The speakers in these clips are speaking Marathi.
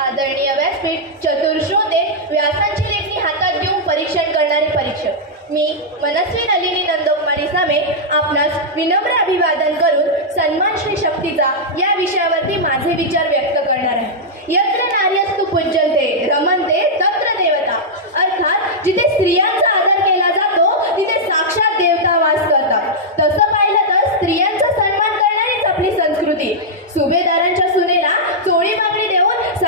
आदरणीय व्यासपीठ चतुर्श्रोते व्यासांची लेखणी हातात घेऊन परीक्षण करणारे परीक्षक. मी मनस्वी नलिनी नंदकुमारी सामे आपणास विनम्र अभिवादन करून सन्मान श्री शक्तीचा या विषयावरती माझे विचार व्यक्त करणार आहे. यत्र नार्यस्तु पूज्यन्ते रमनते तत्र देवता. अर्थात जिथे स्त्रियांचा आदर केला जातो तिथे साक्षात देवता वास करतात. तसं पाहिलं तर स्त्रियांचा सन्मान करणारीच आपली संस्कृती. सुभेदारांच्या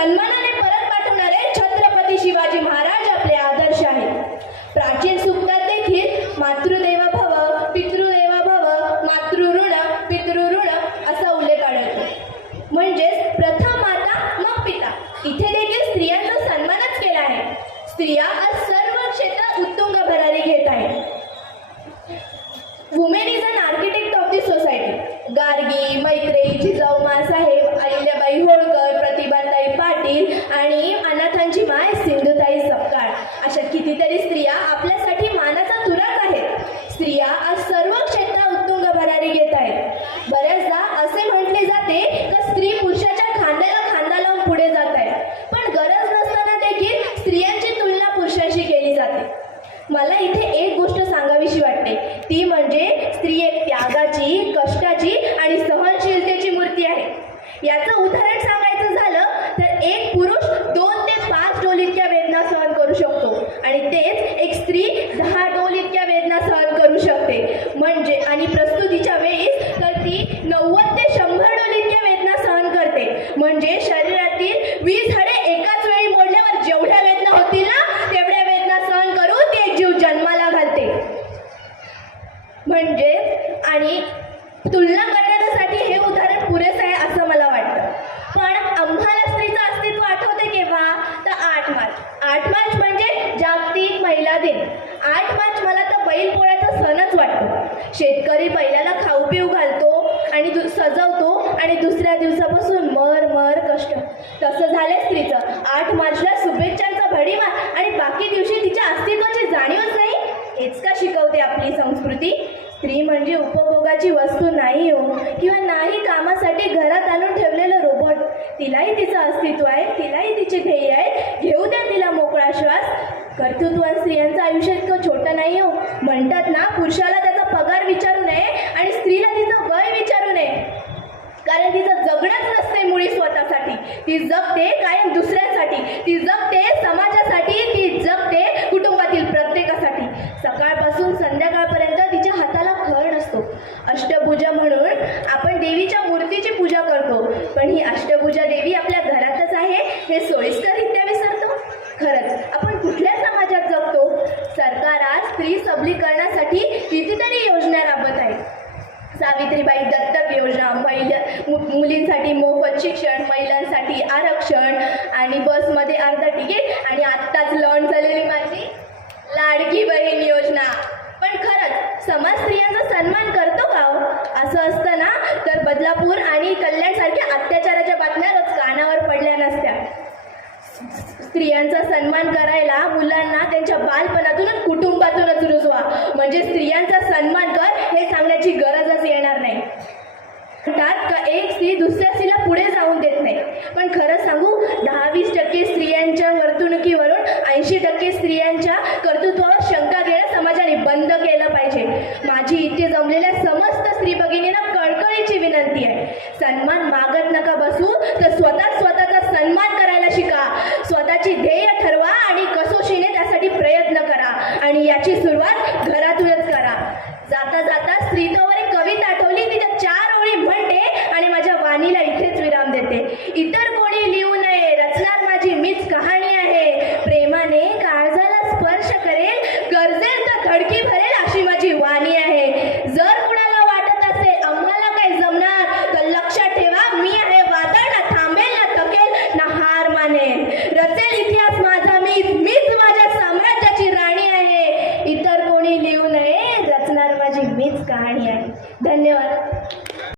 सन्मानाने परत पाठवणारे छत्रपती शिवाजी महाराज आपले आदर्श आहेत. प्राचीन सुक्तात देखील मातृदेव भव पितृदेव भव मातृऋण पितृऋण असा उल्लेख आढळतो. म्हणजेच प्रथम माता मग पिता. इथे देखील स्त्रियांचा सन्मानच केला आहे. स्त्रिया आज सर्व क्षेत्रात उत्तुंग भरारी घेत आहेत. Women is an architect of the society Gargi Maitreyi Jijau Masaheb Ahilyabai Holkar Pratibhatai Patil आणि अनाथांची माय सिंधुताई सपकाळ अशा कितीतरी स्त्रिया आपल्यासाठी मानाचा तुराच आहेत स्त्रिया आज सर्व क्षेत्रात उत्तुंग भरारी घेत आहेत बऱ्याचदा असे म्हटले जाते की स्त्री पुरुषाच्या खांद्याला खांदा लावून पुढे जात आहे पण गरज नसताना देखील स्त्रियांची तुलना पुरुषाशी केली जाते मला इथे एक गोष्ट सांगावीशी वाटते. ती म्हणजे स्त्री एक त्यागाची कष्टाची आणि सहनशीलतेची मूर्ती आहे. याचं उदाहरण सांगायचं झालं तर एक पुरुष दोन ते पाच डोल इतक्या वेदना सहन करू शकतो. आणि तेच एक स्त्री दहा डोल इतक्या वेदना सहन करू शकते. म्हणजे आणि प्रस्तुतीच्या वेळीस तर ती नव्वद ते शंभर डोल इतक्या वेदना सहन करते. म्हणजे शरीरातील वीस हडे एकाच वेळी मोडल्यावर जेवढ्या वेदना होतील ना तेवढ्या वेदना सहन करून ती एक जीव जन्माला घालते म्हणजे आणि तुलना करण्यासाठी हे उदाहरण पुरेसं आहे असं मला वाटतं. पण आम्हाला स्त्रीचं अस्तित्व आठवते केव्हा? तर आठ मार्च. आठ मार्च म्हणजे जागतिक महिला दिन. आठ मार्च मला तर बैलपोळ्याचा सणच वाटतो. शेतकरी बैलाला खाऊ पिऊ घालतो आणि दु- सजवतो आणि दुसऱ्या दिवसापासून मर मर कष्ट. तसं झालं स्त्रीचं. आठ मार्चला शुभेच्छा स्त्री म्हणजे उपभोगाची वस्तू नाही हो. किंवा नाही कामासाठी घरात आणून ठेवलेलं रोबोट तिलाही तिचं अस्तित्व आहे तिलाही तिचे ध्येय आहे. घेऊ द्या तिला मोकळा श्वास. कर्तृत्वान स्त्रियांचं आयुष्य इतकं छोटं नाही हो. म्हणतात ना पुरुषाला त्याचा पगार विचारू नये आणि स्त्रीला तिचं वय विचारू नये. कारण तिचं जगणंच नसते मुळी स्वतःसाठी. ती जगते कायम दुसऱ्यांसाठी. ती जगते स्त्री सबलीकरणासाठी कितीतरी योजना राबत आहेत. सावित्रीबाई दत्तक योजना महिला मु- मुलींसाठी मोफत शिक्षण महिलांसाठी आरक्षण आणि बसमध्ये अर्ध तिकीट आणि आत्ताच लॉन्च झालेली माझी लाडकी बहीण योजना. पण खरंच समाज स्त्रियांचा सन्मान करतो का हो? असं असतं ना? तर बदलापूर आणि कल्याणसारख्या अत्याचाराच्या बातम्या रोज कानावर पडल्या नसत्या. स्त्रियांचा सन्मान करायला मुलांना त्यांच्या बालपणातूनच कुटुंबातूनच रुजवा म्हणजे स्त्रियांचा सन्मान कर हे सांगण्याची गरजच येणार नाही. म्हणतात का एक स्त्री दुसऱ्या स्त्रीला पुढे जाऊन देत नाही. पण खरं सांगू दहा वीस टक्के स्त्रियांच्या वर्तणुकीवरून ऐंशी टक्के स्त्रियांच्या कर्तृत्वावर शंका घेणं समाजाने बंद केलं पाहिजे. माझी इथे जमलेल्या समस्त स्त्री भगिनींना कळकळीची विनंती आहे. सन्मान मागत नका बसू तर स्वतः स्वतःचा सन्मान